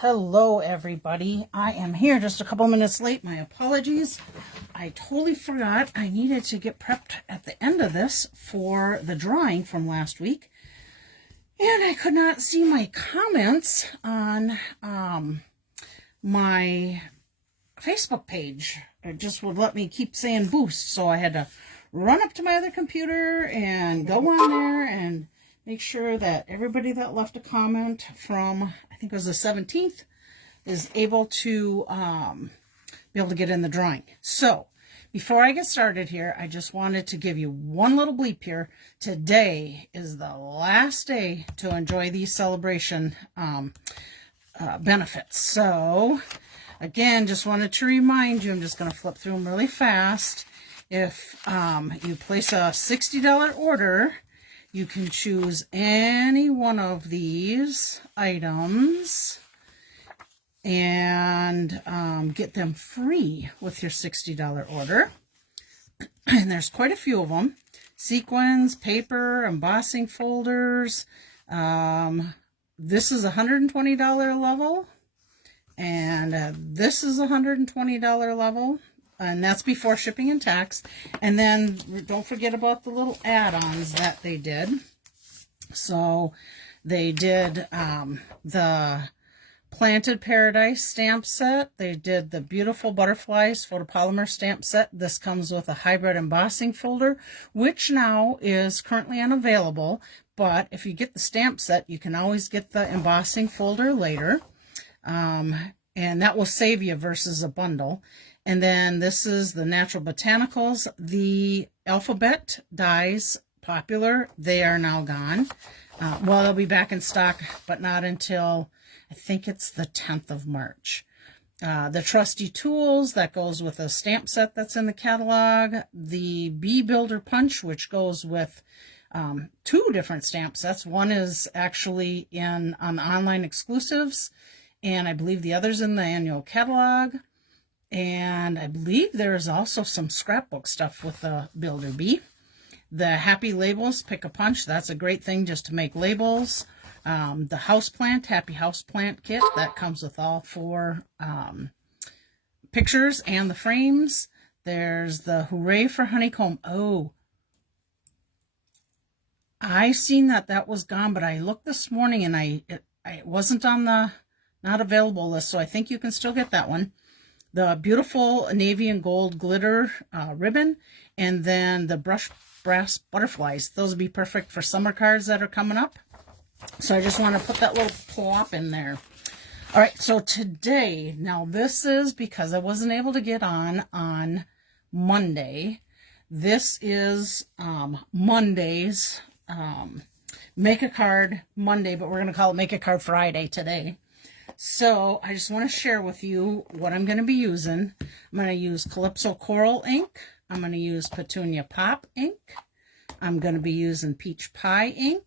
Hello everybody, I am here just a couple minutes late. My apologies. I totally forgot I needed to get prepped at the end of this for the drawing from last week. And I could not see my comments on my Facebook page. It just would let me keep saying boost. So I had to run up to my other computer and go on there and make sure that everybody that left a comment from, I think it was the 17th, is able to get in the drawing. So before I get started here, I just wanted to give you one little bleep here. Today is the last day to enjoy these celebration benefits. So again, just wanted to remind you, I'm just going to flip through them really fast. If you place a $60 order, you can choose any one of these items and get them free with your $60 order. And there's quite a few of them. Sequins, paper, embossing folders. This is a $120 level. And this is a $120 level. And that's before shipping and tax. And then don't forget about the little add-ons that they did. So they did the Planted Paradise stamp set. They did the Beautiful Butterflies photopolymer stamp set. This comes with a hybrid embossing folder, which now is currently unavailable. But if you get the stamp set, you can always get the embossing folder later. And that will save you versus a bundle. And then this is the Natural Botanicals. The alphabet dies, popular. They are now gone. Well, they'll be back in stock, but not until, I think it's the 10th of March. The Trusty Tools, that goes with a stamp set that's in the catalog. The Bee Builder Punch, which goes with two different stamp sets. One is actually on online exclusives, and I believe the other's in the annual catalog. And I believe there's also some scrapbook stuff with the Builder Bee. The Happy Labels Pick a Punch, that's a great thing just to make labels. The Houseplant, Happy Houseplant Kit, that comes with all four pictures and the frames. There's the Hooray for Honeycomb. Oh, I seen that was gone, but I looked this morning and it wasn't on the not available list, so I think you can still get that one. The Beautiful Navy and Gold Glitter ribbon, and then the Brush Brass Butterflies. Those would be perfect for summer cards that are coming up. So I just want to put that little plop in there. All right, so today, now this is because I wasn't able to get on Monday. This is Monday's Make a Card Monday, but we're going to call it Make a Card Friday today. So I just want to share with you what I'm going to be using. I'm going to use Calypso Coral ink. I'm going to use Petunia Pop ink. I'm going to be using Peach Pie ink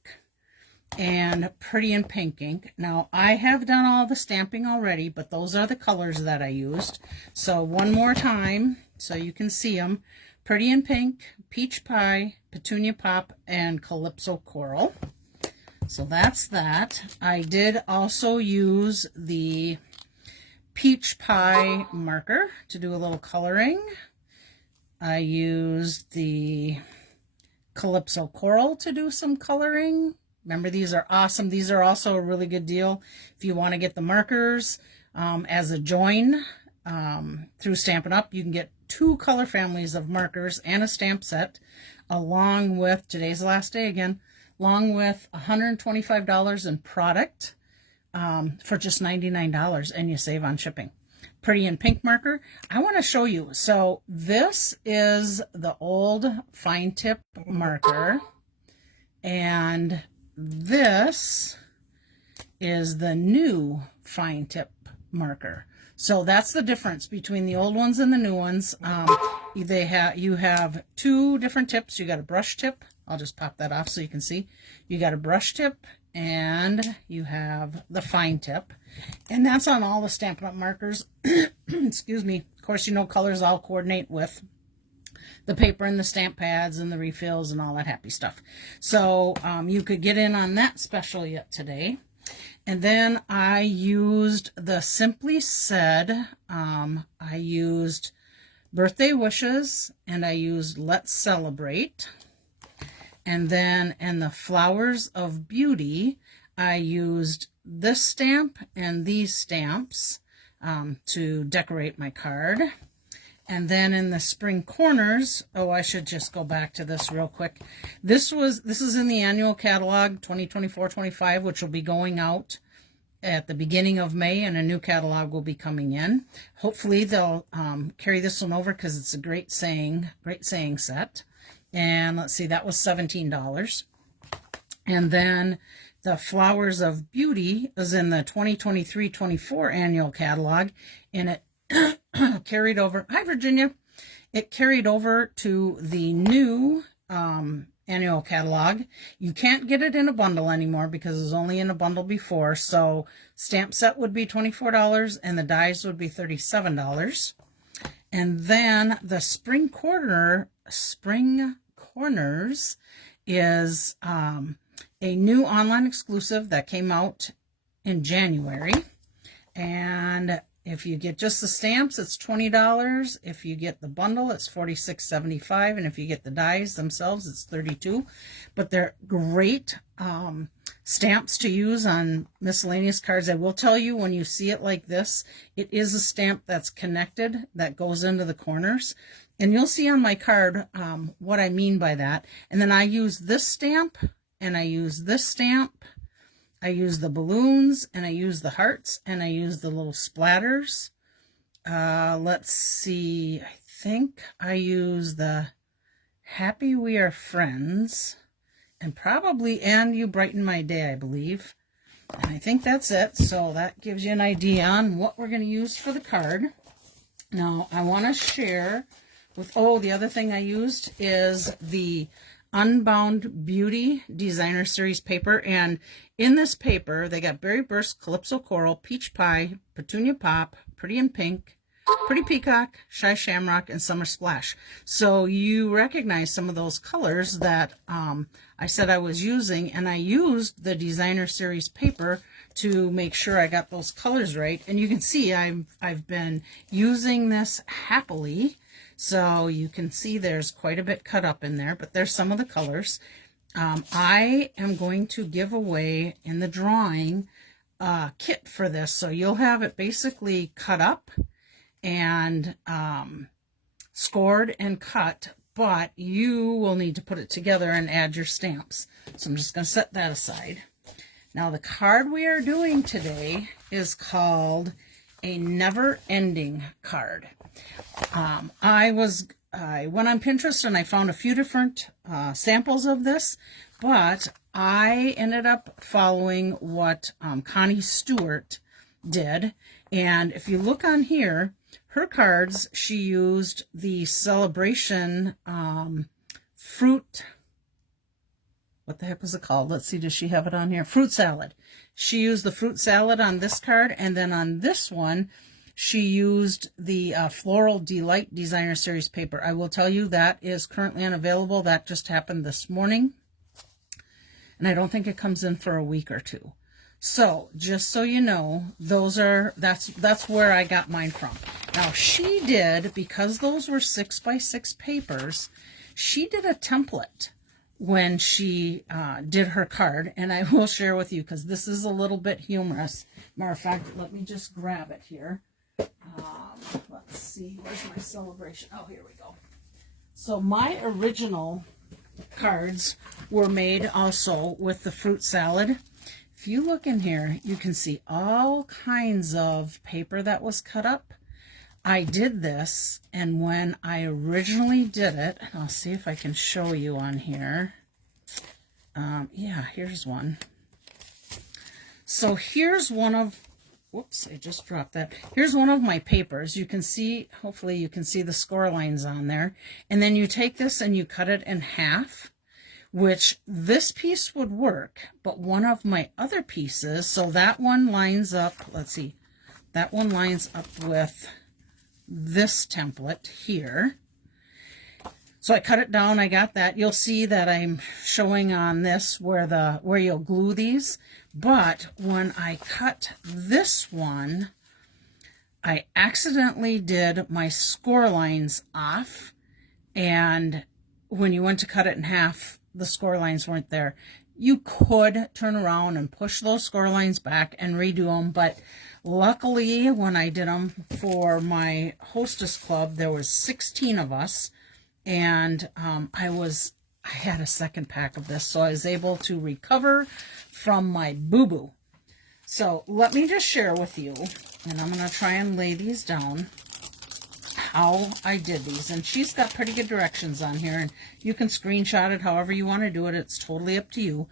and Pretty in Pink ink. Now, I have done all the stamping already, but those are the colors that I used. So one more time so you can see them. Pretty in Pink, Peach Pie, Petunia Pop, and Calypso Coral. So that's that. I did also use the Peach Pie marker to do a little coloring. I used the Calypso Coral to do some coloring. Remember, these are awesome. These are also a really good deal if you want to get the markers as a join through Stampin' Up. You can get 2 color families of markers and a stamp set, along with, today's the last day again, along with $125 in product for just $99, and you save on shipping. Pretty in Pink marker. I want to show you. So this is the old fine tip marker, and this is the new fine tip marker. So that's the difference between the old ones and the new ones. You have 2 different tips. You got a brush tip. I'll just pop that off so you can see. You got a brush tip and you have the fine tip. And that's on all the Stampin' Up! Markers. Excuse me. Of course, you know colors all coordinate with the paper and the stamp pads and the refills and all that happy stuff. So you could get in on that special yet today. And then I used the Simply Said, I used Birthday Wishes, and I used Let's Celebrate. And then in the Flowers of Beauty, I used this stamp and these stamps to decorate my card. And then in the Spring Corners, oh, I should just go back to this real quick. This is in the annual catalog 2024-25, which will be going out at the beginning of May, and a new catalog will be coming in. Hopefully they'll carry this one over because it's a great saying set. And let's see, that was $17. And then the Flowers of Beauty is in the 2023-24 annual catalog, and it carried over. Hi, Virginia. It carried over to the new annual catalog. You can't get it in a bundle anymore because it was only in a bundle before. So stamp set would be $24 and the dies would be $37. And then the Spring Corners is a new online exclusive that came out in January. And if you get just the stamps, it's $20. If you get the bundle, it's $46.75. And if you get the dies themselves, it's $32. But they're great stamps to use on miscellaneous cards. I will tell you, when you see it like this, it is a stamp that's connected, that goes into the corners. And you'll see on my card what I mean by that. And then I use this stamp, and I use this stamp. I use the balloons, and I use the hearts, and I use the little splatters. Let's see, I think I use the Happy We Are Friends, and You Brighten My Day, I believe. And I think that's it. So that gives you an idea on what we're going to use for the card. Now, I want to share with, the other thing I used is the Unbound Beauty Designer Series paper. And in this paper, they got Berry Burst, Calypso Coral, Peach Pie, Petunia Pop, Pretty in Pink, Pretty Peacock, Shy Shamrock, and Summer Splash. So you recognize some of those colors that I said I was using, and I used the Designer Series paper to make sure I got those colors right. And you can see I've been using this happily. So you can see there's quite a bit cut up in there, but there's some of the colors. I am going to give away in the drawing a kit for this. So you'll have it basically cut up and scored and cut, but you will need to put it together and add your stamps. So I'm just going to set that aside. Now the card we are doing today is called a Never Ending card. I went on Pinterest and I found a few different samples of this, but I ended up following what Connie Stewart did. And if you look on here, her cards, she used the Celebration fruit. What the heck was it called? Let's see, does she have it on here? Fruit salad. She used the fruit salad on this card, and then on this one, she used the Floral Delight Designer Series paper. I will tell you that is currently unavailable. That just happened this morning. And I don't think it comes in for a week or two. So, just so you know, that's where I got mine from. Now, she did, because those were 6x6 papers, she did a template when she did her card. And I will share with you, because this is a little bit humorous. Matter of fact, let me just grab it here. Let's see, where's my celebration? Oh, here we go. So my original cards were made also with the fruit salad. If you look in here, you can see all kinds of paper that was cut up. I did this, and when I originally did it, I'll see if I can show you on here. Yeah, here's one. So here's one of, whoops, I just dropped that. Here's one of my papers. You can see, hopefully you can see the score lines on there. And then you take this and you cut it in half, which this piece would work, but one of my other pieces, so that one lines up, let's see, that one lines up with this template here. So I cut it down, I got that. You'll see that I'm showing on this where you'll glue these. But when I cut this one, I accidentally did my score lines off. And when you went to cut it in half, the score lines weren't there. You could turn around and push those score lines back and redo them. But luckily, when I did them for my hostess club, there was 16 of us. And I had a second pack of this, so I was able to recover from my boo-boo. So let me just share with you, and I'm going to try and lay these down, how I did these. And she's got pretty good directions on here, and you can screenshot it however you want to do it. It's totally up to you.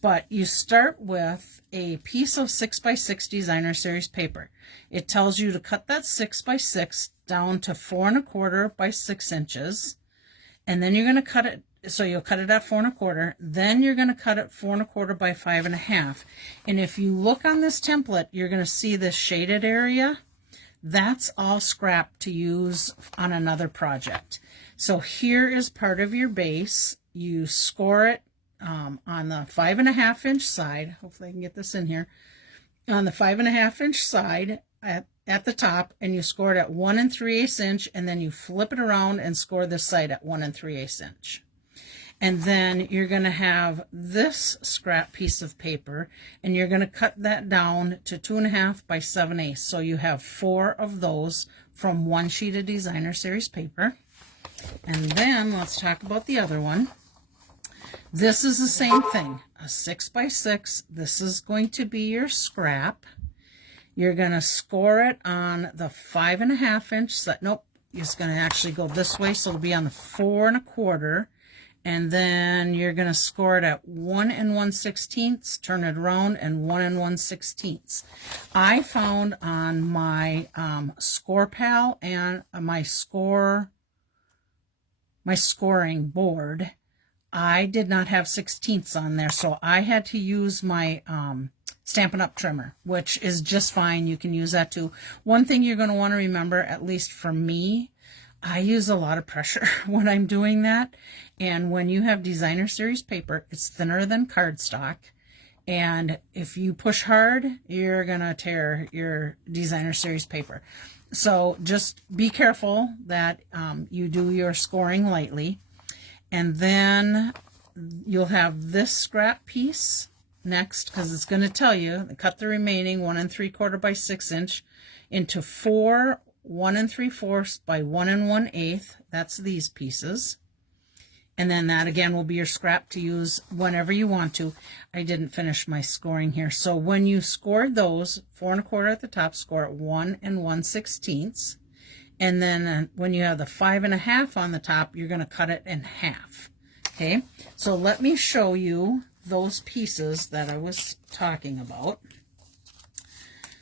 But you start with a piece of 6x6 Designer Series paper. It tells you to cut that 6x6 down to 4 1/4 by 6 inches. And then you're going to cut it, so you'll cut it at 4 1/4. Then you're going to cut it 4 1/4 by 5 1/2. And if you look on this template, you're going to see this shaded area. That's all scrap to use on another project. So here is part of your base. You score it on the 5 1/2 inch side. Hopefully I can get this in here. On the 5 1/2 inch side at the top, and you score it at 1 3/8 inch, and then you flip it around and score this side at 1 3/8 inch. And then you're going to have this scrap piece of paper, and you're going to cut that down to 2 1/2 by 7/8. So you have 4 of those from one sheet of Designer Series paper. And then let's talk about the other one. This is the same thing, a 6x6. This is going to be your scrap. You're going to score it on the 5 1/2 inch set. Nope, it's going to actually go this way, so it'll be on the 4 1/4. And then you're going to score it at 1 1/16, turn it around, and 1 1/16. I found on my Score Pal and my scoring board, I did not have 16ths on there, so I had to use my Stampin' Up! Trimmer, which is just fine. You can use that too. One thing you're going to want to remember, at least for me, I use a lot of pressure when I'm doing that. And when you have Designer Series paper, it's thinner than cardstock. And if you push hard, you're going to tear your Designer Series paper. So just be careful that you do your scoring lightly. And then you'll have this scrap piece next, because it's going to tell you, cut the remaining 1 3/4 by 6 inch into 4 1 3/4 by 1 1/8. That's these pieces. And then that again will be your scrap to use whenever you want to. I didn't finish my scoring here. So when you scored those, 4 1/4 at the top, score at 1 1/16. And then when you have the 5 1/2 on the top, you're going to cut it in half. Okay, so let me show you those pieces that I was talking about.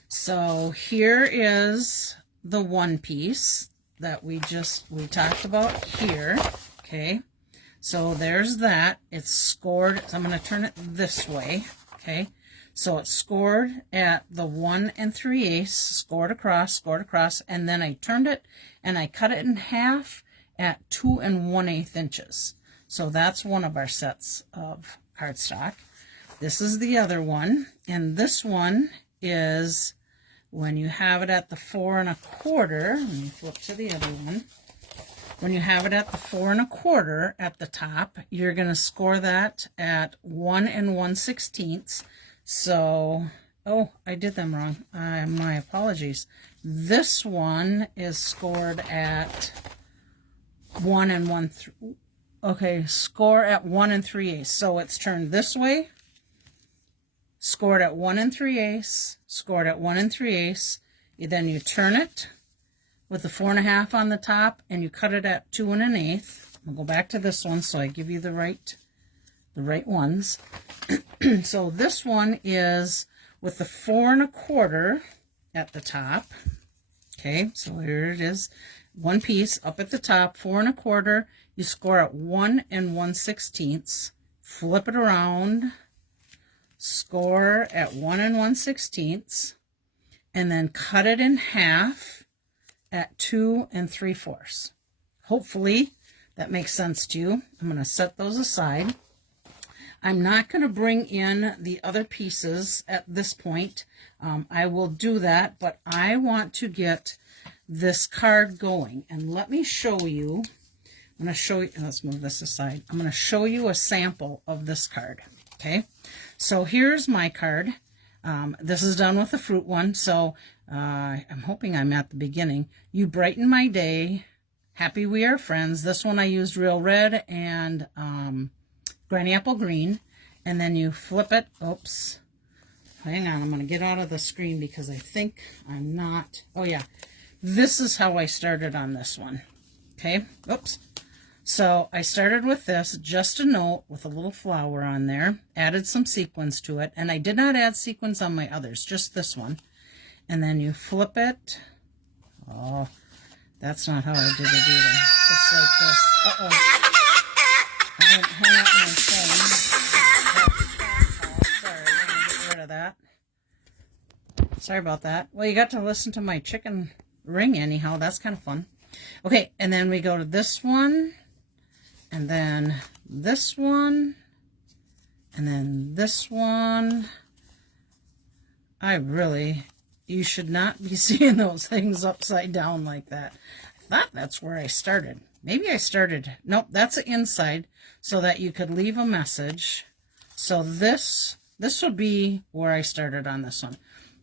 So here is the one piece that we talked about here. Okay, so there's that. It's scored, so I'm going to turn it this way. Okay, so it's scored at the 1 3/8, scored across, and then I turned it and I cut it in half at 2 1/8 inches. So that's one of our sets of cardstock. This is the other one, and this one is when you have it at the 4 1/4. Let me flip to the other one. When you have it at the 4 1/4 at the top, you're going to score that at 1 1/16. So, oh, I did them wrong. My apologies. This one is scored at 1 1/3. Okay, score at 1 3/8. So it's turned this way, scored at 1 3/8, scored at 1 3/8. Then you turn it with the 4 1/2 on the top, and you cut it at 2 1/8. I'll go back to this one so I give you the right ones. So this one is with the 4 1/4 at the top. Okay, so here it is. One piece up at the top, 4 1/4. You score at 1 1/16. Flip it around, score at 1 1/16, and then cut it in half at 2 3/4. Hopefully that makes sense to you. I'm going to set those aside. I'm not going to bring in the other pieces at this point. I will do that, but I want to get this card going. And let me show you. I'm going to show you, let's move this aside. I'm going to show you a sample of this card. Okay, so here's my card. This is done with the fruit one, so I'm hoping I'm at the beginning. You brighten my day. Happy we are friends. This one I used Real Red and Granny Apple Green. And then you flip it. Oops. Hang on, I'm going to get out of the screen because I think I'm not. Oh, yeah. This is how I started on this one. Okay. Oops. So I started with this, just a note with a little flower on there, added some sequins to it, and I did not add sequins on my others, just this one. And then you flip it. Oh, that's not how I did it either. It's like this. Uh-oh. I didn't hang up my phone. Sorry, we're going to get rid of that. Sorry about that. Well, you got to listen to my chicken ring anyhow. That's kind of fun. Okay, and then we go to this one. And then this one, and then this one. You should not be seeing those things upside down like that. I thought that's where I started. Maybe I started, nope, that's the inside, so that you could leave a message. So this would be where I started on this one.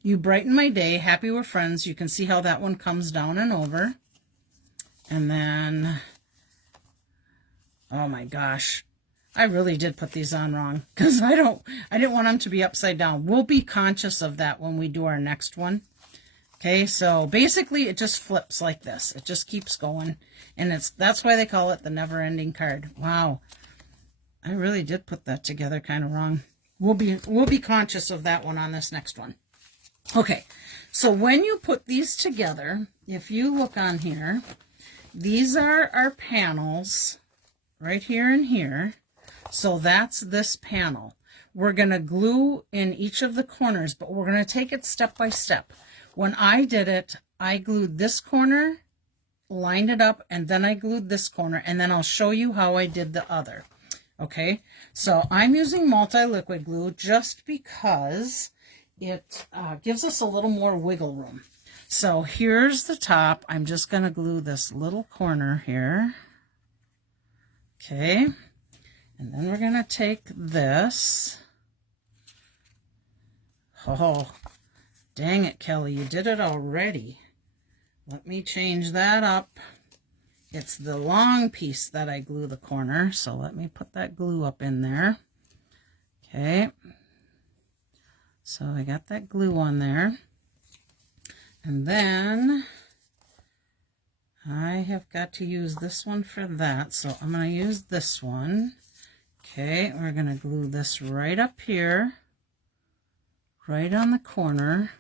You brighten my day, happy we're friends. You can see how that one comes down and over. And then, oh my gosh, I really did put these on wrong because I didn't want them to be upside down. We'll be conscious of that when we do our next one. Okay, so basically it just flips like this. It just keeps going, and that's why they call it the never-ending card. Wow, I really did put that together kind of wrong. We'll be conscious of that one on this next one. Okay, so when you put these together, if you look on here, these are our panels right here and here. So that's this panel. We're going to glue in each of the corners, but we're going to take it step by step. When I did it, I glued this corner, lined it up, and then I glued this corner, and then I'll show you how I did the other. Okay, so I'm using multi-liquid glue just because it gives us a little more wiggle room. So here's the top. I'm just going to glue this little corner here. Okay, and then we're going to take this. Oh, dang it, Kelly, you did it already. Let me change that up. It's the long piece that I glue the corner, so let me put that glue up in there. Okay, so I got that glue on there. And then I have got to use this one for that, so I'm going to use this one. Okay, we're going to glue this right up here, right on the corner.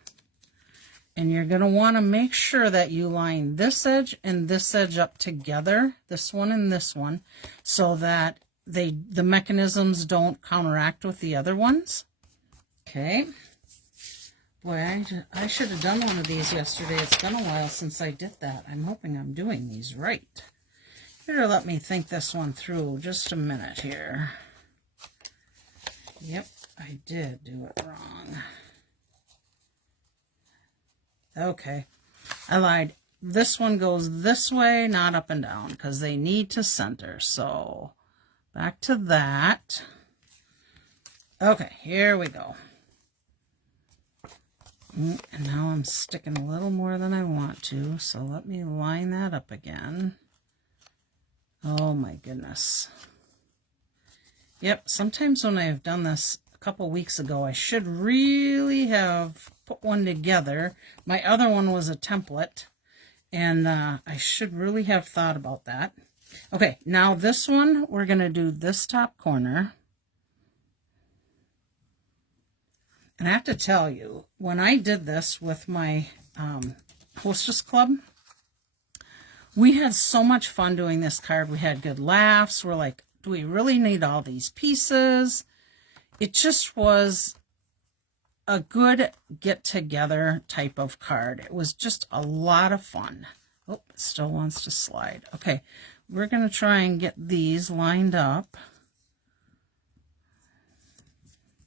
And you're going to want to make sure that you line this edge and this edge up together, this one and this one, so that the mechanisms don't counteract with the other ones. Okay. Boy, I should have done one of these yesterday. It's been a while since I did that. I'm hoping I'm doing these right. Better let me think this one through just a minute here. Yep, I did do it wrong. Okay, I lied. This one goes this way, not up and down, because they need to center. So back to that. Okay, here we go. And now I'm sticking a little more than I want to, so let me line that up again. Oh my goodness. Yep, sometimes when I've done this a couple weeks ago, I should really have put one together. My other one was a template, and I should really have thought about that. Okay, now this one, we're going to do this top corner. And I have to tell you, when I did this with my hostess club, we had so much fun doing this card. We had good laughs. We're like, do we really need all these pieces? It just was a good get-together type of card. It was just a lot of fun. Oh, it still wants to slide. Okay, we're going to try and get these lined up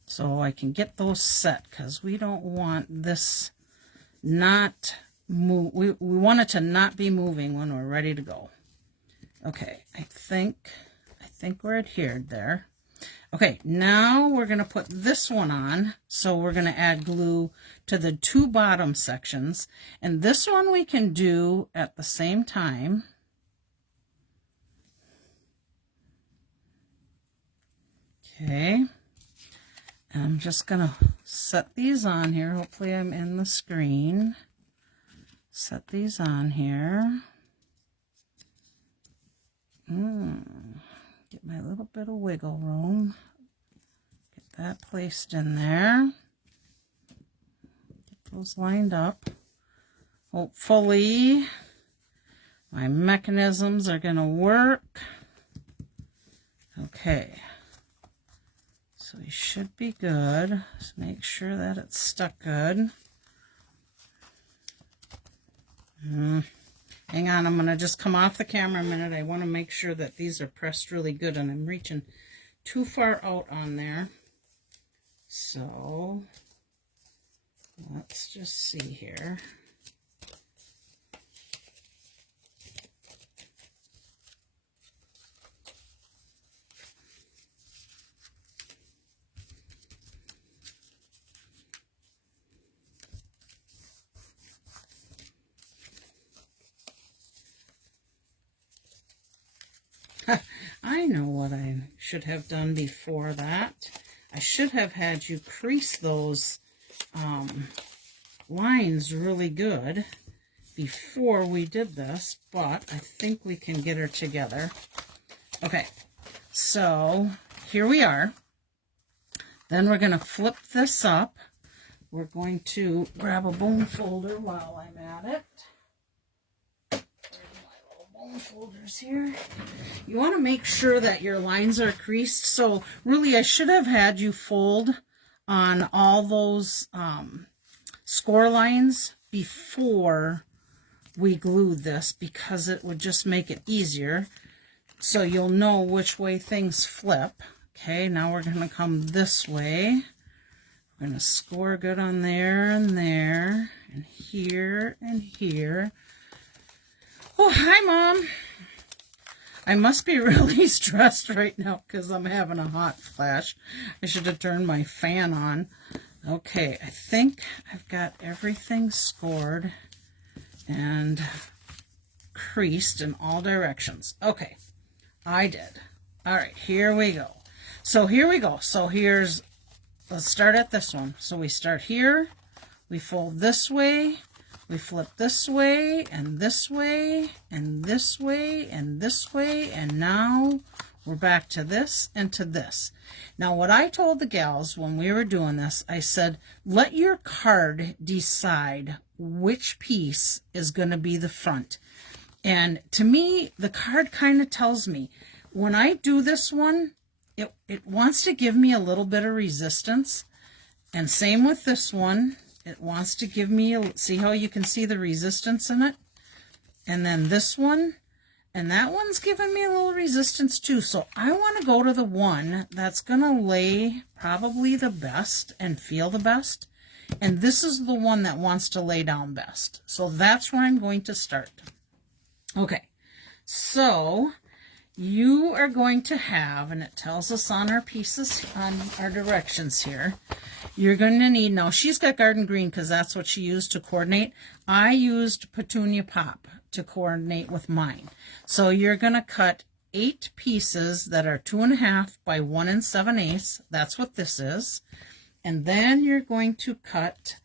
so I can get those set, because we don't want this not move. We want it to not be moving when we're ready to go. Okay, I think we're adhered there. Okay, now we're going to put this one on. So we're going to add glue to the two bottom sections. And this one we can do at the same time. Okay. And I'm just going to set these on here. Hopefully I'm in the screen. Set these on here. Get my little bit of wiggle room. Get that placed in there. Get those lined up. Hopefully my mechanisms are going to work. Okay. So we should be good. Just make sure that it's stuck good. Hang on, I'm going to just come off the camera a minute. I want to make sure that these are pressed really good, and I'm reaching too far out on there. So let's just see here. I know what I should have done before that. I should have had you crease those lines really good before we did this, but I think we can get her together. Okay, so here we are. Then we're going to flip this up. We're going to grab a bone folder while I'm at it. Folders here. You want to make sure that your lines are creased. So really I should have had you fold on all those score lines before we glued this, because it would just make it easier, so you'll know which way things flip. Okay, now we're going to come this way. We're going to score good on there and there and here and here. Oh, hi, Mom. I must be really stressed right now because I'm having a hot flash. I should have turned my fan on. Okay, I think I've got everything scored and creased in all directions. Okay, I did. All right, here we go. So here we go. So here's, let's start at this one. So we start here, we fold this way, we flip this way, and this way, and this way, and this way, and now we're back to this and to this. Now, what I told the gals when we were doing this, I said, let your card decide which piece is going to be the front. And to me, the card kind of tells me, when I do this one, it wants to give me a little bit of resistance. And same with this one. It wants to give me, see how you can see the resistance in it? And then this one, and that one's giving me a little resistance too. So I want to go to the one that's going to lay probably the best and feel the best. And this is the one that wants to lay down best. So that's where I'm going to start. Okay, so you are going to have, and it tells us on our pieces, on our directions here, you're going to need, now she's got garden green because that's what she used to coordinate. I used petunia pop to coordinate with mine. So you're going to cut 8 pieces that are 2.5 by 1 7/8. That's what this is. And then you're going to cut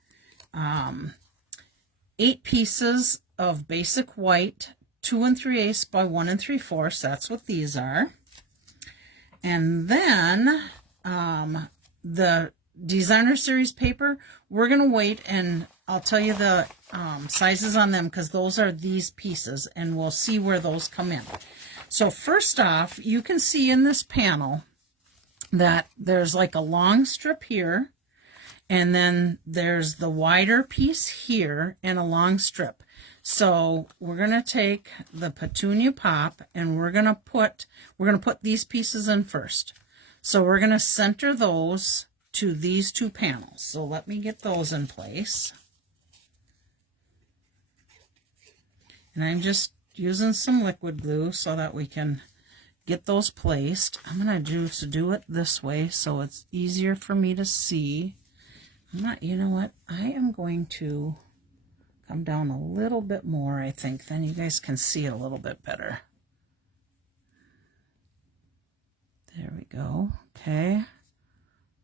8 pieces of basic white 2 3/8 by 1 3/4. That's what these are. And then the designer series paper, we're going to wait and I'll tell you the sizes on them because those are these pieces and we'll see where those come in. So first off, you can see in this panel that there's like a long strip here, and then there's the wider piece here and a long strip. So we're going to take the Petunia Pop and we're going to put these pieces in first. So we're going to center those to these two panels. So let me get those in place. And I'm just using some liquid glue so that we can get those placed. I'm going to do it this way so it's easier for me to see. You know what? I am going to come down a little bit more, I think. Then you guys can see it a little bit better. There we go. Okay.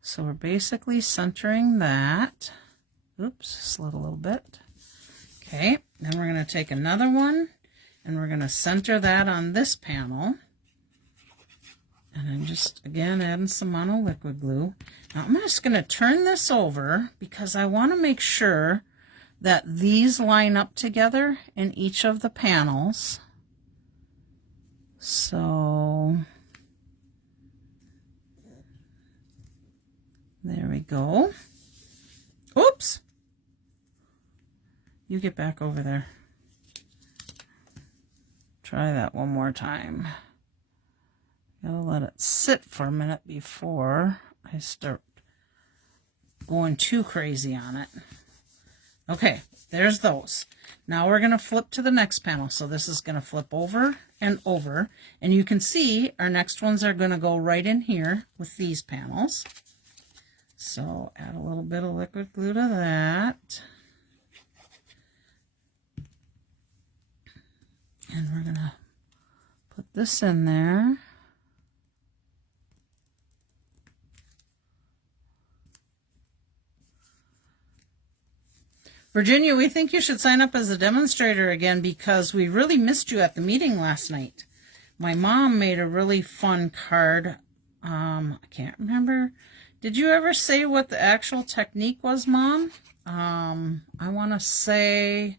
So we're basically centering that. Oops, slid a little bit. Okay. Then we're going to take another one and we're going to center that on this panel. And I'm just, again, adding some mono liquid glue. Now I'm just going to turn this over because I want to make sure that these line up together in each of the panels. So there we go. Oops. You get back over there. Try that one more time. Gotta let it sit for a minute before I start going too crazy on it. Okay, there's those. Now we're going to flip to the next panel. So this is going to flip over and over. And you can see our next ones are going to go right in here with these panels. So add a little bit of liquid glue to that. And we're going to put this in there. Virginia, we think you should sign up as a demonstrator again because we really missed you at the meeting last night. My mom made a really fun card. I can't remember. Did you ever say what the actual technique was, Mom? I want to say...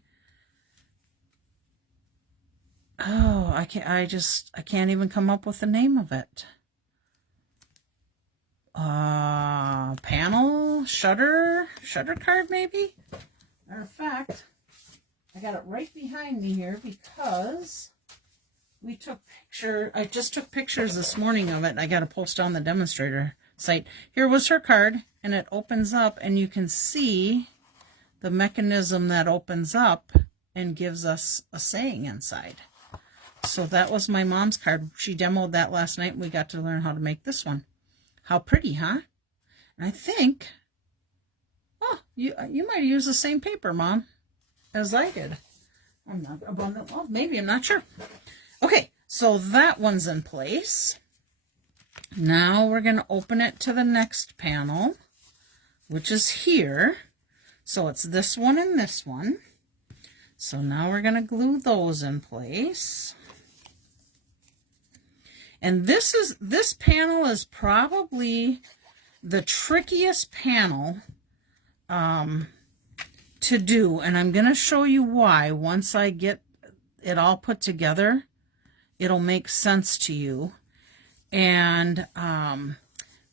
Oh, I can't even come up with the name of it. Panel shutter card maybe? Matter of fact, I got it right behind me here because I just took pictures this morning of it and I got to post on the demonstrator site. Here was her card and it opens up and you can see the mechanism that opens up and gives us a saying inside. So that was my mom's card. She demoed that last night and we got to learn how to make this one. How pretty, huh? And I think... Oh, you might use the same paper, Mom, as I did. I'm not abundant. Well, maybe, I'm not sure. Okay, so that one's in place. Now we're going to open it to the next panel, which is here. So it's this one and this one. So now we're going to glue those in place. And this panel is probably the trickiest panel to do, and I'm going to show you why. Once I get it all put together, it'll make sense to you. And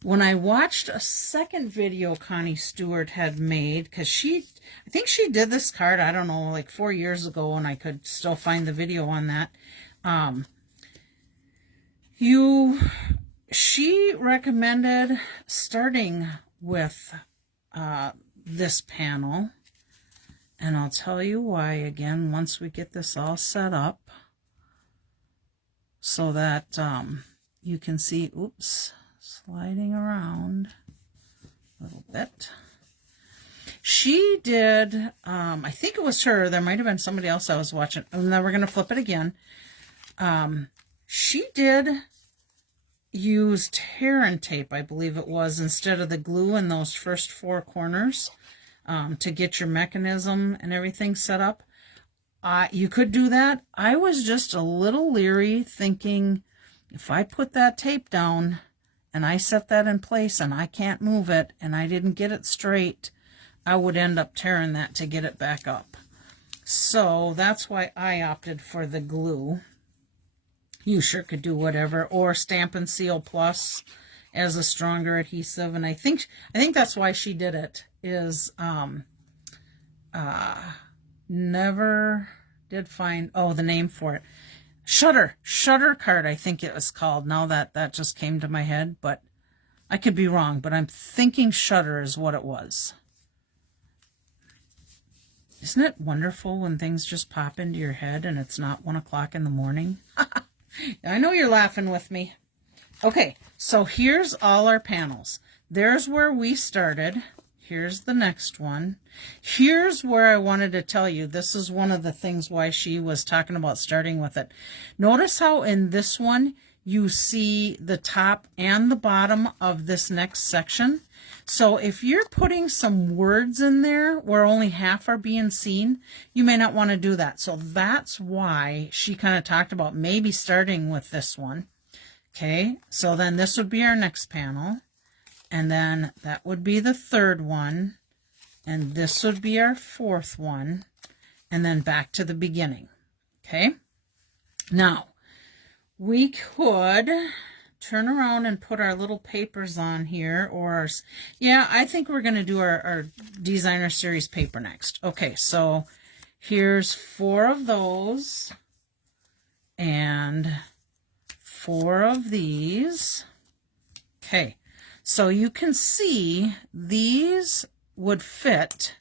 when I watched a second video Connie Stewart had made, because I think she did this card, I don't know, like 4 years ago, and I could still find the video on that. She recommended starting with this panel, and I'll tell you why again once we get this all set up so that you can see, oops, sliding around a little bit. She did, I think it was her, there might have been somebody else I was watching, and then we're going to flip it again. She did use tear and tape, I believe it was, instead of the glue in those first 4 corners to get your mechanism and everything set up. You could do that. I was just a little leery thinking if I put that tape down and I set that in place and I can't move it and I didn't get it straight, I would end up tearing that to get it back up. So that's why I opted for the glue. You sure could do whatever, or Stampin' Seal Plus as a stronger adhesive, and I think that's why she did it. Is never did find, oh, the name for it. Shutter card, I think it was called. Now that just came to my head, but I could be wrong, but I'm thinking Shutter is what it was. Isn't it wonderful when things just pop into your head and it's not 1 o'clock in the morning? I know you're laughing with me. Okay, so here's all our panels. There's where we started. Here's the next one. Here's where I wanted to tell you, this is one of the things why she was talking about starting with it. Notice how in this one, you see the top and the bottom of this next section. So if you're putting some words in there where only half are being seen, you may not want to do that. So that's why she kind of talked about maybe starting with this one. Okay, so then this would be our next panel. And then that would be the third one. And this would be our fourth one. And then back to the beginning. Okay, now we could turn around and put our little papers on here, or yeah, I think we're going to do our designer series paper next. Okay, so here's 4 of those and 4 of these. Okay, so you can see these would fit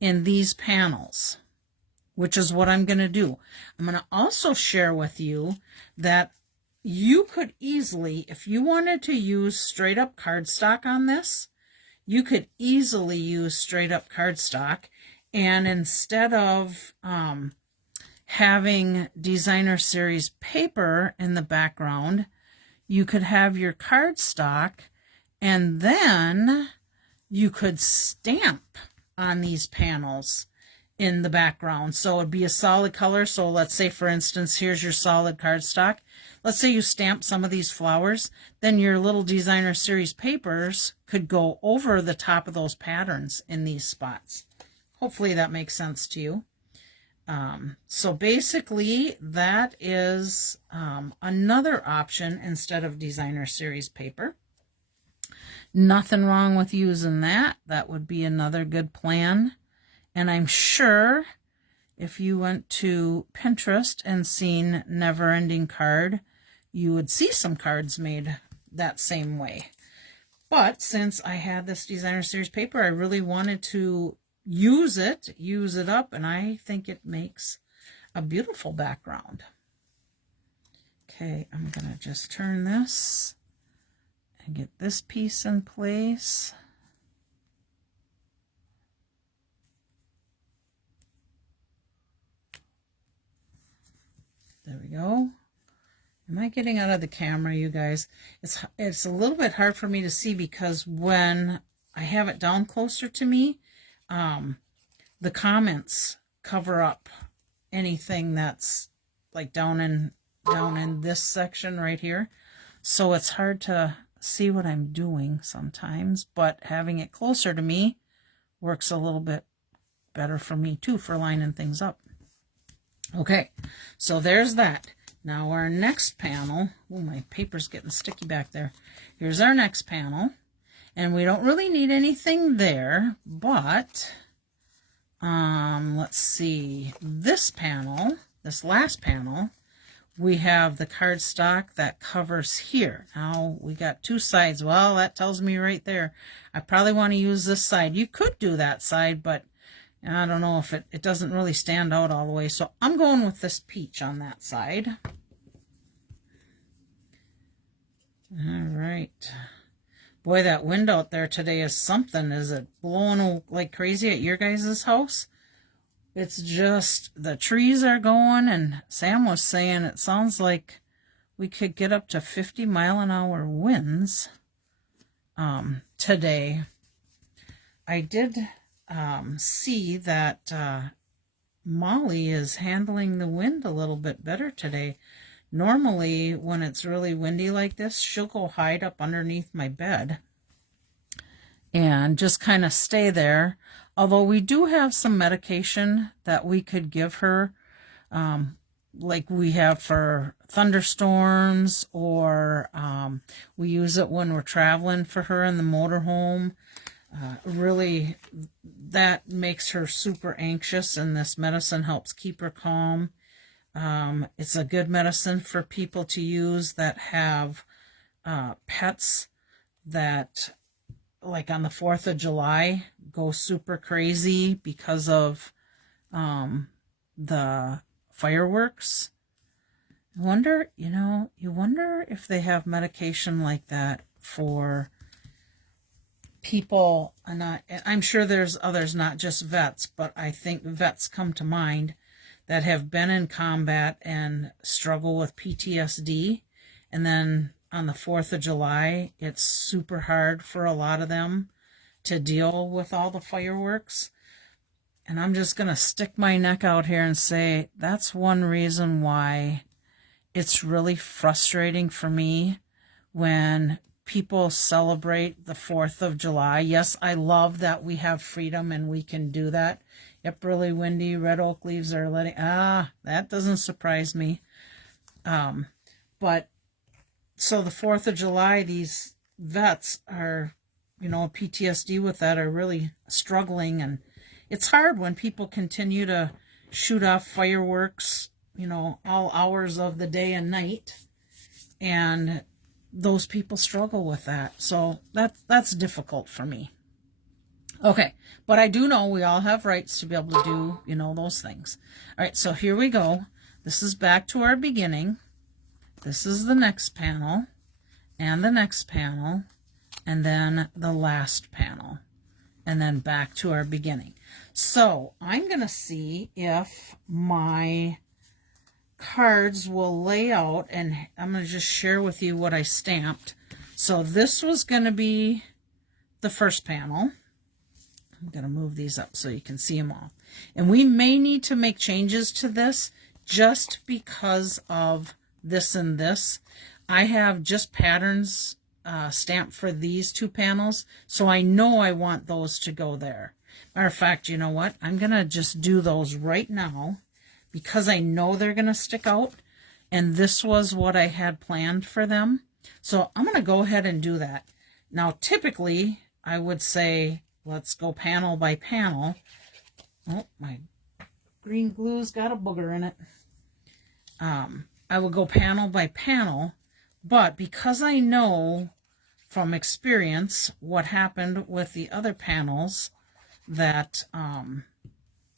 in these panels, which is what I'm going to do. I'm going to also share with you that you could easily, if you wanted to use straight up cardstock on this, you could easily use straight up cardstock, and instead of having designer series paper in the background, you could have your cardstock, and then you could stamp on these panels in the background. So it'd be a solid color. So let's say, for instance, here's your solid cardstock. Let's say you stamp some of these flowers, then your little designer series papers could go over the top of those patterns in these spots. Hopefully that makes sense to you. So basically that is another option instead of designer series paper. Nothing wrong with using that. That would be another good plan. And I'm sure if you went to Pinterest and seen Never Ending Card, you would see some cards made that same way. But since I had this designer series paper, I really wanted to use it up, and I think it makes a beautiful background. Okay, I'm going to just turn this and get this piece in place. There we go. Am I getting out of the camera, you guys? It's a little bit hard for me to see because when I have it down closer to me, the comments cover up anything that's like down in this section right here. So it's hard to see what I'm doing sometimes, but having it closer to me works a little bit better for me too, for lining things up. Okay, so there's that. Now our next panel, oh, my paper's getting sticky back there. Here's our next panel, and we don't really need anything there, but let's see, this panel, this last panel, we have the cardstock that covers here. Now we got 2 sides. Well, that tells me right there, I probably want to use this side. You could do that side, but I don't know if it doesn't really stand out all the way. So I'm going with this peach on that side. All right. Boy, that wind out there today is something. Is it blowing like crazy at your guys' house? It's just the trees are going, and Sam was saying it sounds like we could get up to 50-mile-an-hour winds today. I did see that Molly is handling the wind a little bit better today. Normally, when it's really windy like this, she'll go hide up underneath my bed and just kind of stay there. Although we do have some medication that we could give her, like we have for thunderstorms, or we use it when we're traveling for her in the motorhome. Really, that makes her super anxious, and this medicine helps keep her calm. It's a good medicine for people to use that have pets that, like on the 4th of July, go super crazy because of the fireworks. I wonder, you wonder if they have medication like that for people. I'm sure there's others, not just vets, but I think vets come to mind that have been in combat and struggle with PTSD. And then on the 4th of July, it's super hard for a lot of them to deal with all the fireworks. And I'm just going to stick my neck out here and say that's one reason why it's really frustrating for me when people celebrate the 4th of July. Yes, I love that we have freedom and we can do that. Yep, really windy, red oak leaves are letting, that doesn't surprise me. But so the 4th of July, these vets are, PTSD with that, are really struggling. And it's hard when people continue to shoot off fireworks, all hours of the day and night. And those people struggle with that. So that's difficult for me. Okay, but I do know we all have rights to be able to do, those things. All right, so here we go. This is back to our beginning. This is the next panel, and the next panel, and then the last panel, and then back to our beginning. So I'm going to see if my cards will lay out, and I'm going to just share with you what I stamped. So this was going to be the first panel. I'm going to move these up so you can see them all. And we may need to make changes to this just because of this and this. I have just patterns stamped for these 2 panels, so I know I want those to go there. Matter of fact, you know what? I'm going to just do those right now because I know they're going to stick out, and this was what I had planned for them. So I'm going to go ahead and do that. Now, typically, I would say, let's go panel by panel. Oh, my green glue's got a booger in it. I will go panel by panel, but because I know from experience what happened with the other panels, that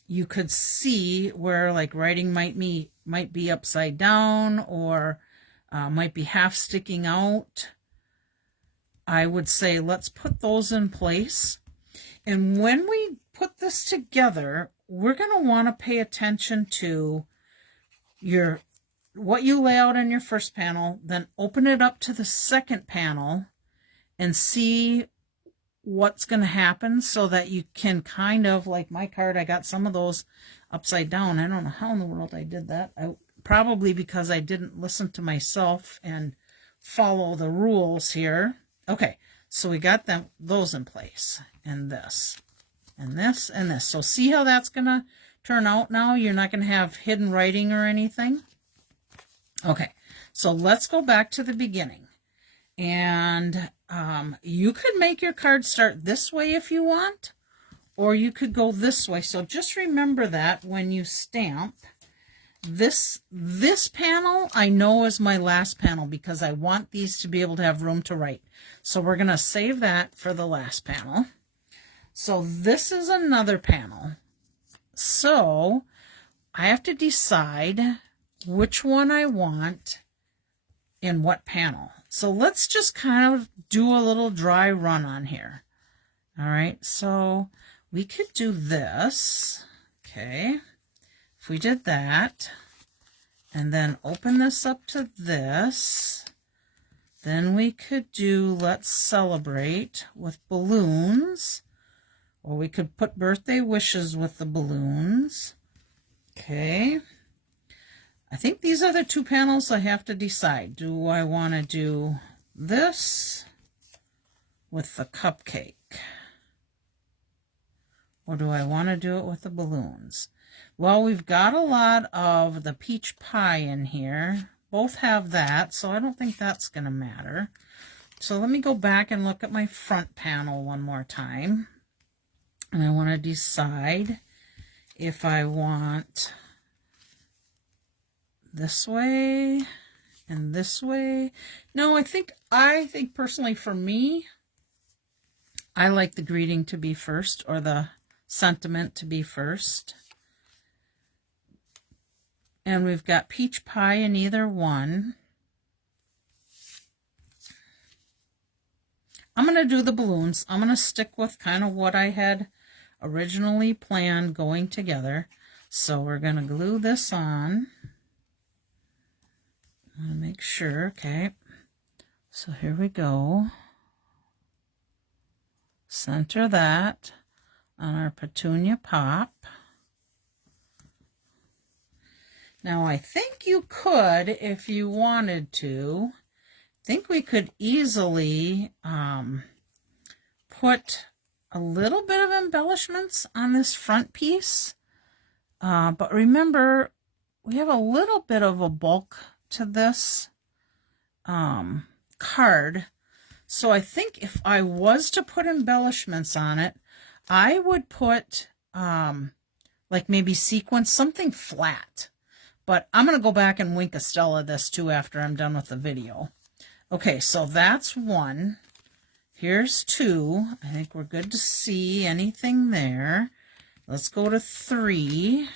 you could see where like writing might be upside down or might be half sticking out, I would say let's put those in place. And when we put this together, we're going to want to pay attention to what you lay out in your first panel, then open it up to the second panel and see what's going to happen so that you can kind of, like my card, I got some of those upside down. I don't know how in the world I did that. Probably because I didn't listen to myself and follow the rules here. Okay, so we got those in place, and this, and this, and this. So see how that's going to turn out now? You're not going to have hidden writing or anything. Okay, so let's go back to the beginning. And you could make your card start this way if you want, or you could go this way. So just remember that when you stamp. This panel I know is my last panel because I want these to be able to have room to write. So we're going to save that for the last panel. So this is another panel. So I have to decide which one I want in what panel. So let's just kind of do a little dry run on here. All right, so we could do this. Okay. If we did that, and then open this up to this, then we could do Let's Celebrate with balloons, or we could put birthday wishes with the balloons. Okay. I think these are the 2 panels I have to decide. Do I want to do this with the cupcake? Or do I want to do it with the balloons? Well, we've got a lot of the peach pie in here. Both have that, so I don't think that's going to matter. So let me go back and look at my front panel one more time. And I want to decide if I want this way and this way. No, I think personally for me, I like the greeting to be first, or the sentiment to be first. And we've got peach pie in either one. I'm going to do the balloons. I'm going to stick with kind of what I had originally planned going together. So we're going to glue this on. I want to make sure, okay. So here we go. Center that on our petunia pop. Now I think you could, if you wanted to, think we could easily put a little bit of embellishments on this front piece. But remember, we have a little bit of a bulk to this card. So I think if I was to put embellishments on it, I would put like maybe sequins, something flat. But I'm going to go back and Wink-A-Stella this too after I'm done with the video. Okay, so that's one. Here's two. I think we're good to see anything there. Let's go to three.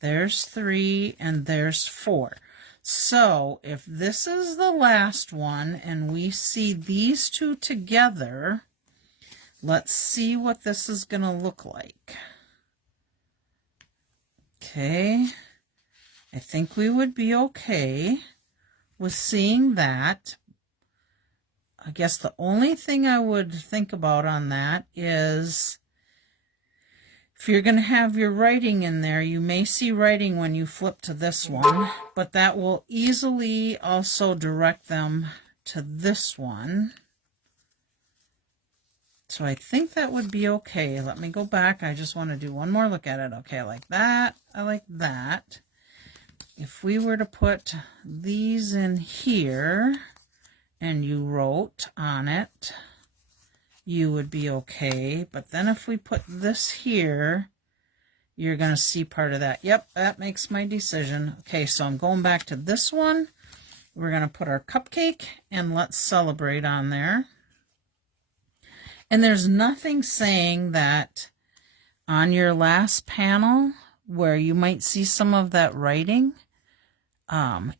There's three, and there's four. So if this is the last one and we see these two together, let's see what this is going to look like. Okay, I think we would be okay with seeing that. I guess the only thing I would think about on that is if you're going to have your writing in there, you may see writing when you flip to this one, but that will easily also direct them to this one. So I think that would be okay. Let me go back. I just want to do one more look at it. Okay, I like that. I like that. If we were to put these in here and you wrote on it, you would be okay. But then if we put this here, you're going to see part of that. Yep, that makes my decision. Okay, so I'm going back to this one. We're going to put our cupcake and let's celebrate on there. And there's nothing saying that on your last panel where you might see some of that writing,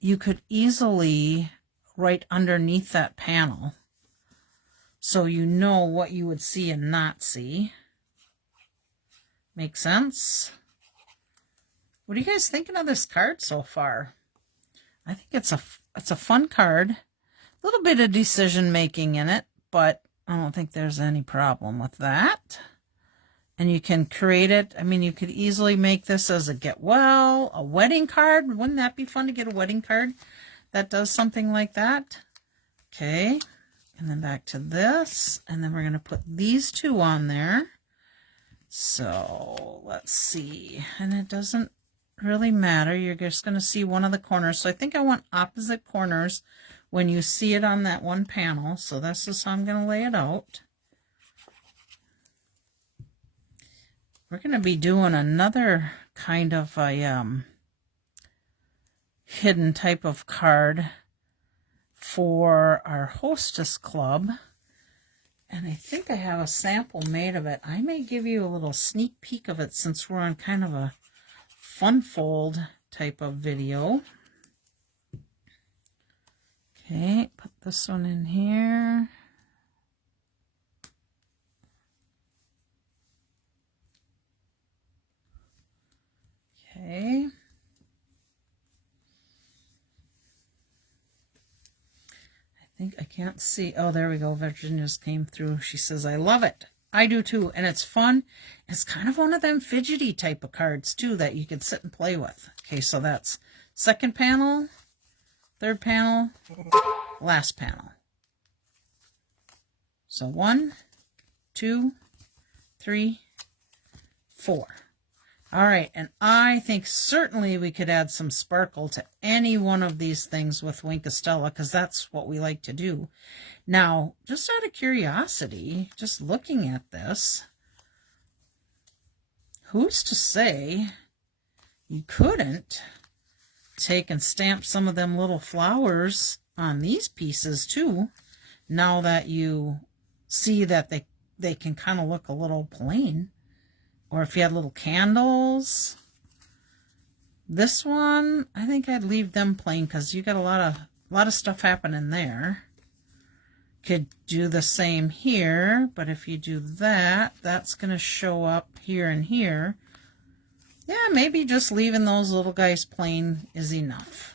you could easily write underneath that panel so you know what you would see and not see. Make sense? What are you guys thinking of this card so far? I think it's a fun card. A little bit of decision making in it, but I don't think there's any problem with that. And you can create it. I mean, you could easily make this as a get well, a wedding card. Wouldn't that be fun to get a wedding card that does something like that? Okay. And then back to this. And then we're going to put these two on there. So let's see. And it doesn't really matter. You're just going to see one of the corners. So I think I want opposite corners when you see it on that one panel. So this is how I'm going to lay it out. We're going to be doing another kind of a hidden type of card for our Hostess Club. And I think I have a sample made of it. I may give you a little sneak peek of it since we're on kind of a fun fold type of video. Okay, put this one in here. Okay. I think I can't see. Oh, there we go. Virginia's came through. She says, I love it. I do too. And it's fun. It's kind of one of them fidgety type of cards too that you can sit and play with. Okay, so that's second panel, third panel, last panel. So 1, 2, 3, 4. All right, and I think certainly we could add some sparkle to any one of these things with Wink-A-Stella because that's what we like to do. Now, just out of curiosity, just looking at this, who's to say you couldn't take and stamp some of them little flowers on these pieces too, now that you see that they can kind of look a little plain. Or if you had little candles. This one, I think I'd leave them plain because you got a lot of stuff happening there. Could do the same here, but if you do that, that's going to show up here and here. Yeah, maybe just leaving those little guys plain is enough.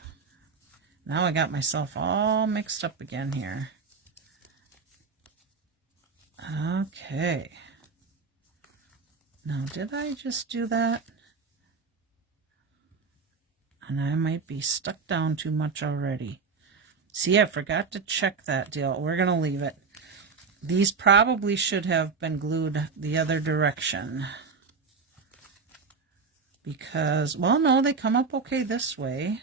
Now I got myself all mixed up again here. Okay. Now, did I just do that? And I might be stuck down too much already. See, I forgot to check that deal. We're going to leave it. These probably should have been glued the other direction. Because, well, no, they come up okay this way.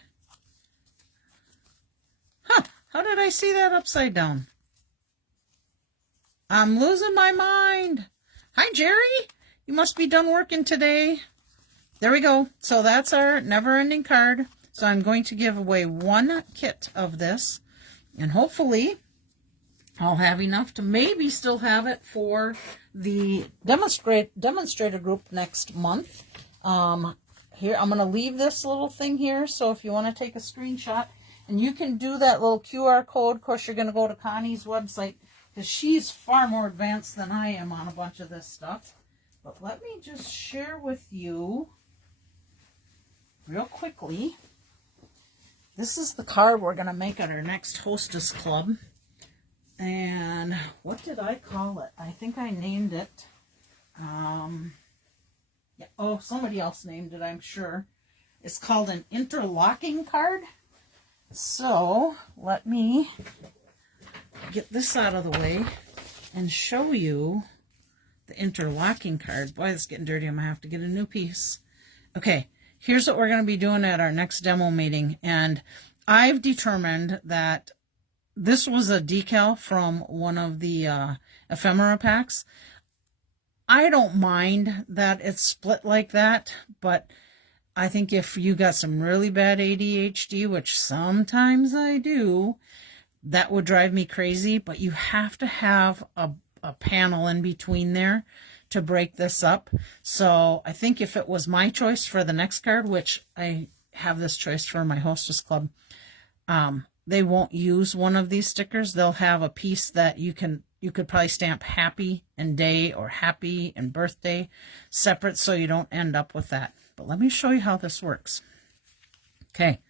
Huh, how did I see that upside down? I'm losing my mind. Hi, Jerry. You must be done working today. There we go. So that's our never-ending card. So I'm going to give away one kit of this. And hopefully I'll have enough to maybe still have it for the demonstrator group next month. Here, I'm going to leave this little thing here. So if you want to take a screenshot, and you can do that little QR code. Of course, you're going to go to Connie's website because she's far more advanced than I am on a bunch of this stuff. But let me just share with you real quickly. This is the card we're going to make at our next Hostess Club. And what did I call it? I think I named it. Yeah, oh, somebody else named it, I'm sure. It's called an interlocking card. So let me get this out of the way and show you the interlocking card. Boy, it's getting dirty. I'm going to have to get a new piece. Okay, here's what we're going to be doing at our next demo meeting. And I've determined that this was a decal from one of the ephemera packs. I don't mind that it's split like that, but I think if you got some really bad ADHD, which sometimes I do, that would drive me crazy. But you have to have a panel in between there to break this up. So I think if it was my choice for the next card, which I have this choice for my Hostess Club, they won't use one of these stickers. They'll have a piece that you could probably stamp happy and day or happy and birthday separate so you don't end up with that. But let me show you how this works. Okay,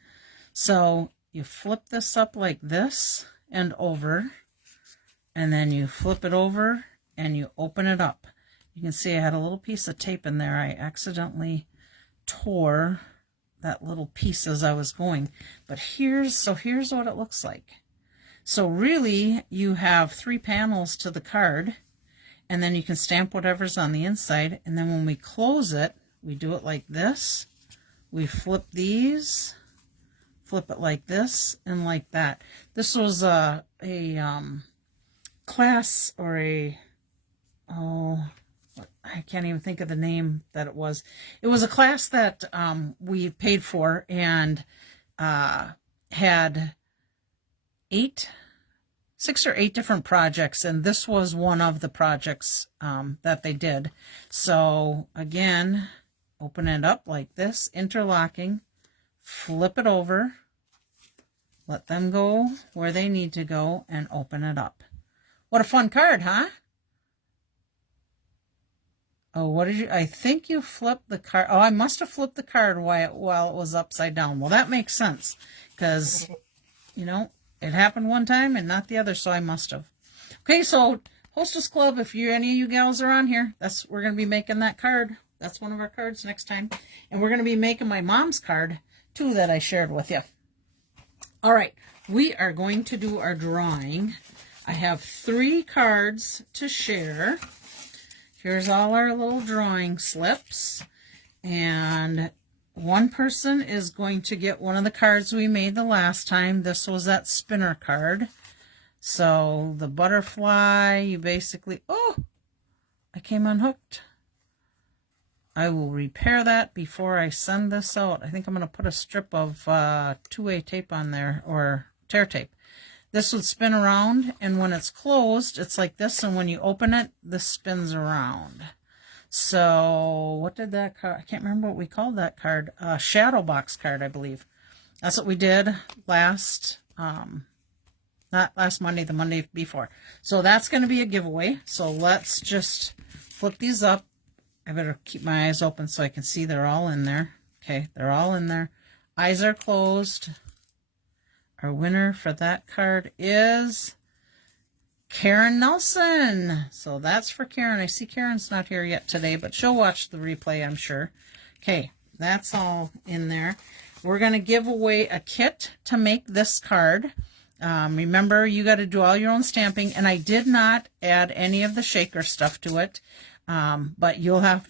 so you flip this up like this and over, and then you flip it over and you open it up. You can see I had a little piece of tape in there. I accidentally tore that little piece as I was going. But here's what it looks like. So really you have 3 panels to the card, and then you can stamp whatever's on the inside. And then when we close it, we do it like this. We flip these, flip it like this and like that. This was a class or I can't even think of the name that it was. It was a class that we paid for and had 6 or 8 different projects, and this was one of the projects that they did. So again, open it up like this, interlocking, flip it over, let them go where they need to go, and open it up. What a fun card, huh? Oh, what did you, I think you flipped the card. Oh, I must have flipped the card while it was upside down. Well, that makes sense because, you know, it happened one time and not the other, so I must have. Okay, so Hostess Club, if any of you gals are on here, we're going to be making that card. That's one of our cards next time. And we're going to be making my mom's card, too, that I shared with you. All right, we are going to do our drawing. I have 3 cards to share. Here's all our little drawing slips. And one person is going to get one of the cards we made the last time. This was that spinner card. So the butterfly, you basically, oh, I came unhooked. I will repair that before I send this out. I think I'm going to put a strip of two-way tape on there, or tear tape. This would spin around, and when it's closed, it's like this, and when you open it, this spins around. So what did that card, I can't remember what we called that card, shadow box card, I believe. That's what we did last, not last Monday, the Monday before. So that's going to be a giveaway. So let's just flip these up. I better keep my eyes open so I can see they're all in there. Okay, they're all in there. Eyes are closed. Our winner for that card is Karen Nelson. So that's for Karen. I see Karen's not here yet today, but she'll watch the replay, I'm sure. Okay, that's all in there. We're going to give away a kit to make this card. Remember, you got to do all your own stamping, and I did not add any of the shaker stuff to it. But you'll have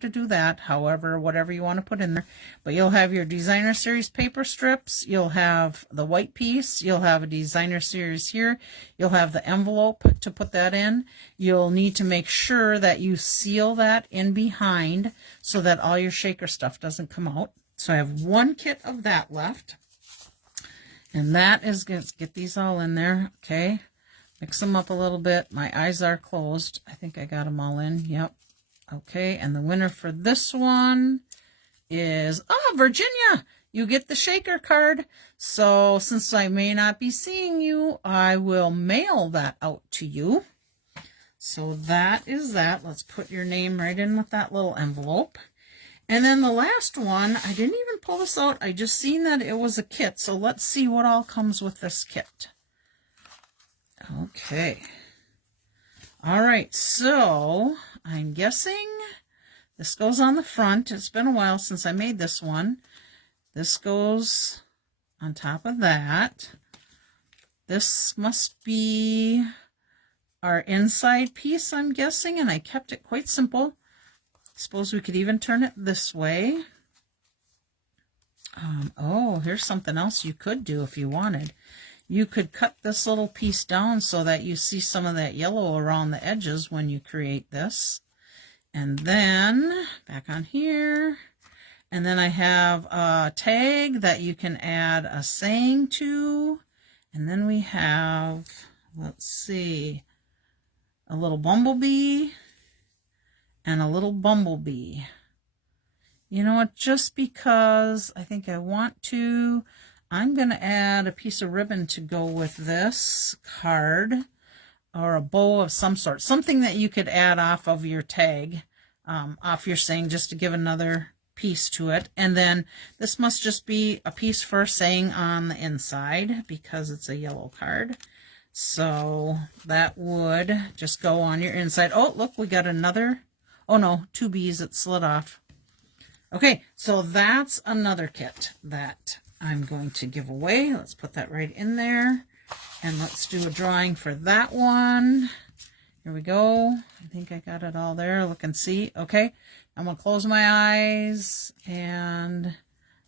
to do that, however, whatever you want to put in there. But you'll have your designer series paper strips, you'll have the white piece, you'll have a designer series here, you'll have the envelope to put that in. You'll need to make sure that you seal that in behind so that all your shaker stuff doesn't come out. So I have one kit of that left, and that is, let's get these all in there. Okay, mix them up a little bit. My eyes are closed. I think I got them all in. Yep. Okay, and the winner for this one is, Virginia, you get the shaker card. So since I may not be seeing you, I will mail that out to you. So that is that. Let's put your name right in with that little envelope. And then the last one, I didn't even pull this out. I just seen that it was a kit. So let's see what all comes with this kit. Okay. All right. So I'm guessing this goes on the front. It's been a while since I made this one. This goes on top of that. This must be our inside piece, I'm guessing, and I kept it quite simple. Suppose we could even turn it this way. Oh, here's something else you could do if you wanted. You could cut this little piece down so that you see some of that yellow around the edges when you create this. And then back on here. And then I have a tag that you can add a saying to. And then we have, let's see, a little bumblebee and a little bumblebee. You know what, just because I think I want to, I'm going to add a piece of ribbon to go with this card, or a bow of some sort, something that you could add off of your tag, off your saying, just to give another piece to it. And then this must just be a piece for saying on the inside because it's a yellow card. So that would just go on your inside. Oh, look, we got another. Oh no, 2 bees, it slid off. Okay, so that's another kit that I'm going to give away. Let's put that right in there. And let's do a drawing for that one. Here we go. I think I got it all there. Look and see. Okay, I'm going to close my eyes. And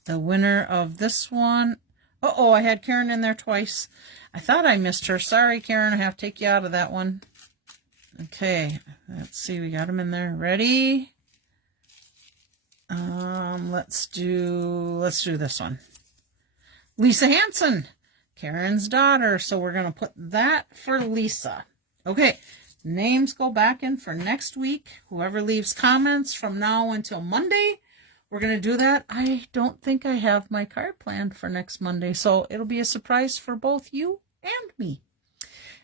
the winner of this one. Uh-oh, I had Karen in there twice. I thought I missed her. Sorry, Karen. I have to take you out of that one. Okay, let's see, we got them in there. Ready? Let's do this one. Lisa Hanson, Karen's daughter. So we're going to put that for Lisa. Okay, names go back in for next week. Whoever leaves comments from now until Monday, we're going to do that. I don't think I have my card planned for next Monday, so it'll be a surprise for both you and me.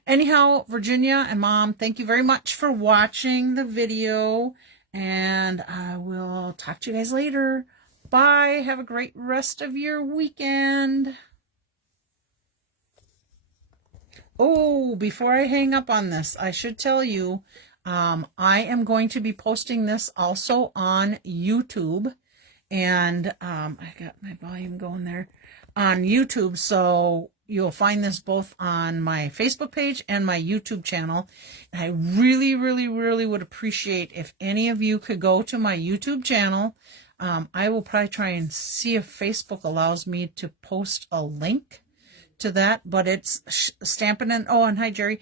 Anyhow, Virginia and Mom, thank you very much for watching the video, and I will talk to you guys later. Bye. Have a great rest of your weekend. Oh, before I hang up on this, I should tell you, I am going to be posting this also on YouTube, and I got my volume going there on YouTube, so you'll find this both on my Facebook page and my YouTube channel. And I really, really, really would appreciate if any of you could go to my YouTube channel. I will probably try and see if Facebook allows me to post a link to that, but it's Stampin' in. Oh, and hi, Jerry.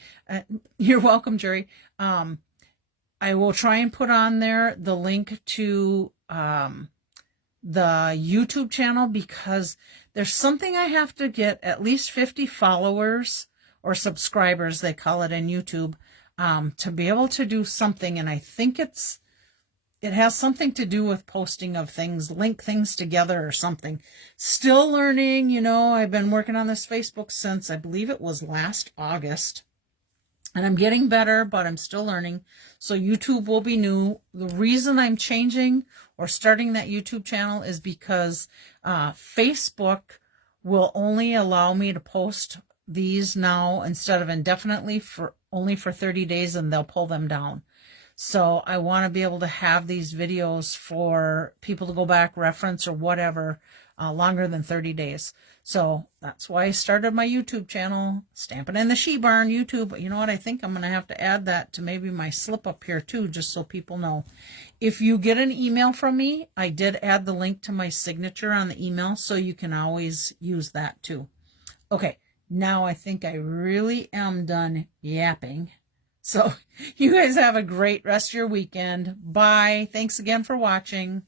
You're welcome, Jerry. I I will try and put on there the link to the YouTube channel, because there's something I have to get at least 50 followers or subscribers, they call it in YouTube, to be able to do something. And I think it has something to do with posting of things, link things together or something. Still learning, you know, I've been working on this Facebook since I believe it was last August. And I'm getting better, but I'm still learning. So YouTube will be new. The reason I'm changing or starting that YouTube channel is because Facebook will only allow me to post these now instead of indefinitely for only for 30 days, and they'll pull them down. So I want to be able to have these videos for people to go back, reference, or whatever, longer than 30 days. So that's why I started my YouTube channel, Stampin' in the She Barn YouTube. But you know what? I think I'm going to have to add that to maybe my slip up here too, just so people know. If you get an email from me, I did add the link to my signature on the email, so you can always use that too. Okay, now I think I really am done yapping. So you guys have a great rest of your weekend. Bye. Thanks again for watching.